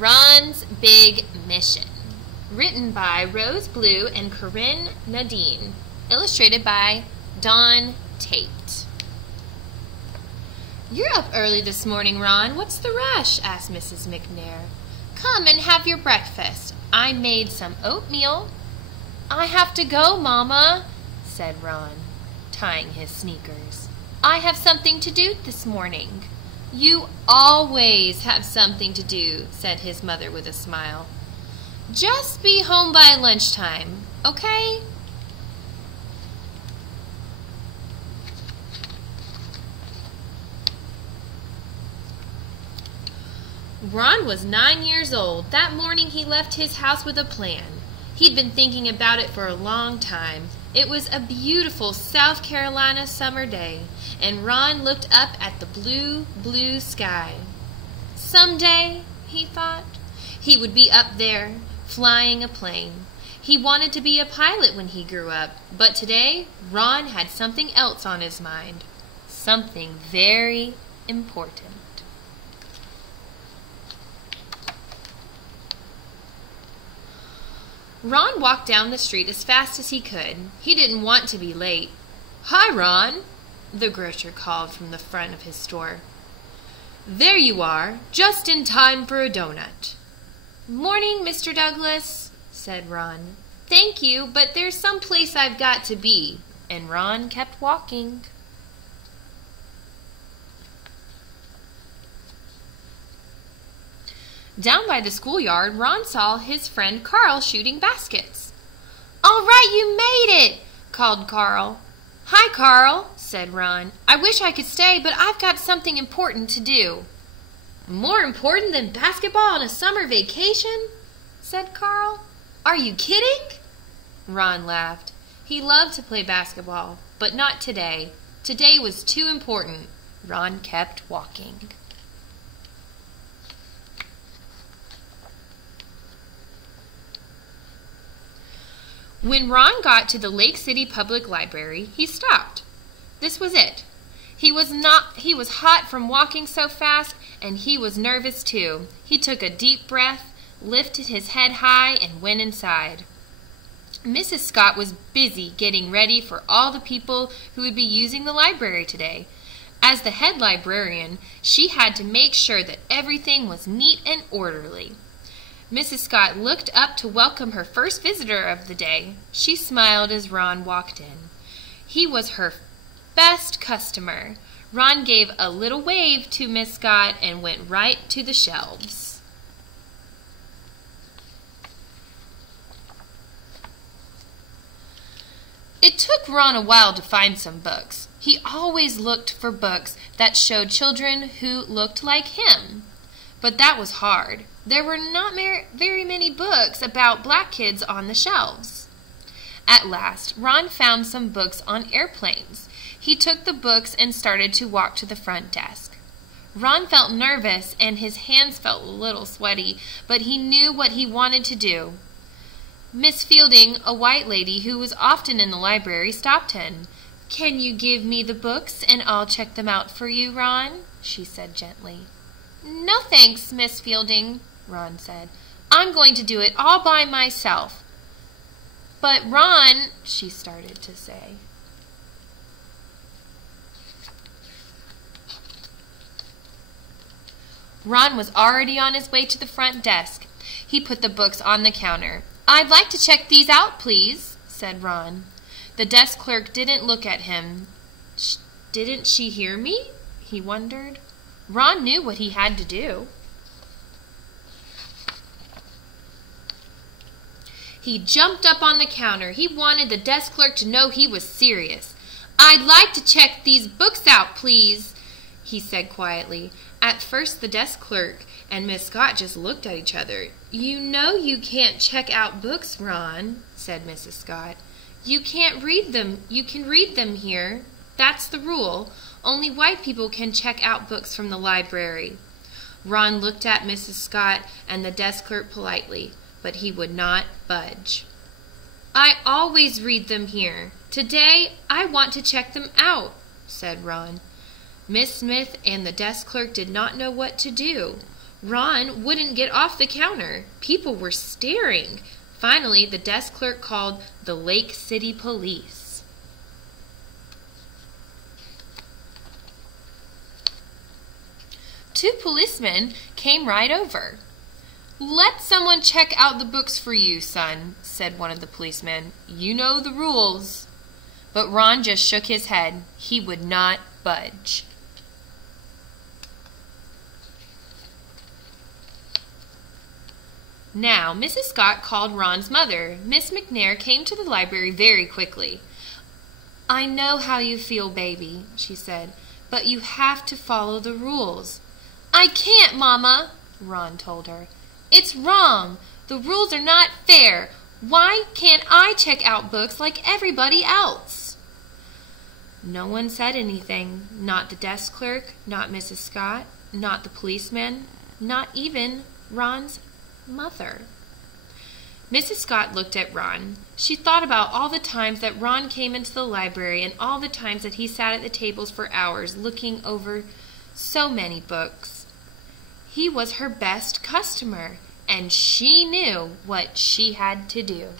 Ron's Big Mission. Written by Rose Blue and Corinne Nadine. Illustrated by Dawn Tate. "You're up early this morning, Ron. What's the rush?" asked Mrs. McNair. "Come and have your breakfast. I made some oatmeal." "I have to go, Mama," said Ron, tying his sneakers. "I have something to do this morning." "You always have something to do," said his mother with a smile. "Just be home by lunchtime, okay?" Ron was 9 years old. That morning he left his house with a plan. He'd been thinking about it for a long time. It was a beautiful South Carolina summer day, and Ron looked up at the blue, blue sky. Someday, he thought, he would be up there, flying a plane. He wanted to be a pilot when he grew up, but today Ron had something else on his mind. Something very important. Ron walked down the street as fast as he could. He didn't want to be late. "Hi, Ron," the grocer called from the front of his store. "There you are, just in time for a donut." "Morning, Mr. Douglas," said Ron. "Thank you, but there's some place I've got to be." And Ron kept walking. Down by the schoolyard, Ron saw his friend Carl shooting baskets. "All right, you made it!" called Carl. "Hi, Carl," said Ron. "I wish I could stay, but I've got something important to do." "More important than basketball on a summer vacation?" said Carl. "Are you kidding?" Ron laughed. He loved to play basketball, but not today. Today was too important. Ron kept walking. When Ron got to the Lake City Public Library, he stopped. This was it. He was hot from walking so fast, and he was nervous too. He took a deep breath, lifted his head high, and went inside. Mrs. Scott was busy getting ready for all the people who would be using the library today. As the head librarian, she had to make sure that everything was neat and orderly. Mrs. Scott looked up to welcome her first visitor of the day. She smiled as Ron walked in. He was her best customer. Ron gave a little wave to Miss Scott and went right to the shelves. It took Ron a while to find some books. He always looked for books that showed children who looked like him. But that was hard. There were not very many books about black kids on the shelves. At last, Ron found some books on airplanes. He took the books and started to walk to the front desk. Ron felt nervous and his hands felt a little sweaty, but he knew what he wanted to do. Miss Fielding, a white lady who was often in the library, stopped him. "Can you give me the books and I'll check them out for you, Ron?" she said gently. "No thanks, Miss Fielding," Ron said. "I'm going to do it all by myself." "But Ron," she started to say. Ron was already on his way to the front desk. He put the books on the counter. "I'd like to check these out, please," said Ron. The desk clerk didn't look at him. Didn't she hear me? He wondered. Ron knew what he had to do. He jumped up on the counter. He wanted the desk clerk to know he was serious. "I'd like to check these books out, please," he said quietly. At first, the desk clerk and Miss Scott just looked at each other. "You know you can't check out books, Ron," said Mrs. Scott. "You can't read them. You can read them here. That's the rule. Only white people can check out books from the library." Ron looked at Mrs. Scott and the desk clerk politely, but he would not budge. "I always read them here. Today, I want to check them out," said Ron. Miss Smith and the desk clerk did not know what to do. Ron wouldn't get off the counter. People were staring. Finally, the desk clerk called the Lake City Police. Two policemen came right over. "Let someone check out the books for you, son," said one of the policemen. "You know the rules." But Ron just shook his head. He would not budge. Now, Mrs. Scott called Ron's mother. Miss McNair came to the library very quickly. "I know how you feel, baby," she said, "but you have to follow the rules." "I can't, Mama," Ron told her. "It's wrong. The rules are not fair. Why can't I check out books like everybody else?" No one said anything. Not the desk clerk, not Mrs. Scott, not the policeman, not even Ron's mother. Mrs. Scott looked at Ron. She thought about all the times that Ron came into the library and all the times that he sat at the tables for hours looking over so many books. He was her best customer, and she knew what she had to do.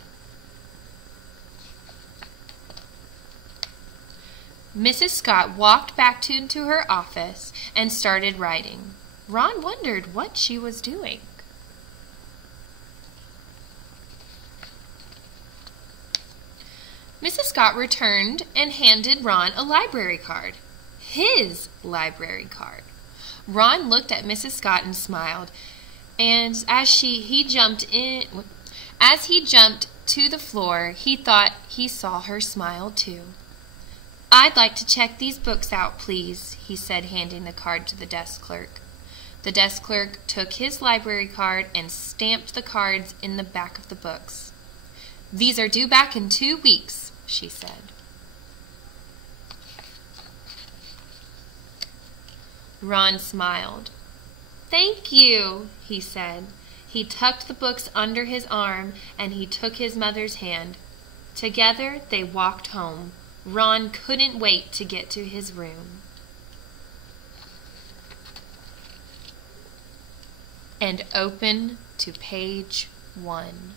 Mrs. Scott walked back into her office and started writing. Ron wondered what she was doing. Mrs. Scott returned and handed Ron a library card. His library card. Ron looked at Mrs. Scott and smiled, and as he jumped to the floor, he thought he saw her smile too. "I'd like to check these books out, please," he said, handing the card to the desk clerk. The desk clerk took his library card and stamped the cards in the back of the books. "These are due back in 2 weeks," she said. Ron smiled. "Thank you," he said. He tucked the books under his arm and he took his mother's hand. Together they walked home. Ron couldn't wait to get to his room. And open to page 1.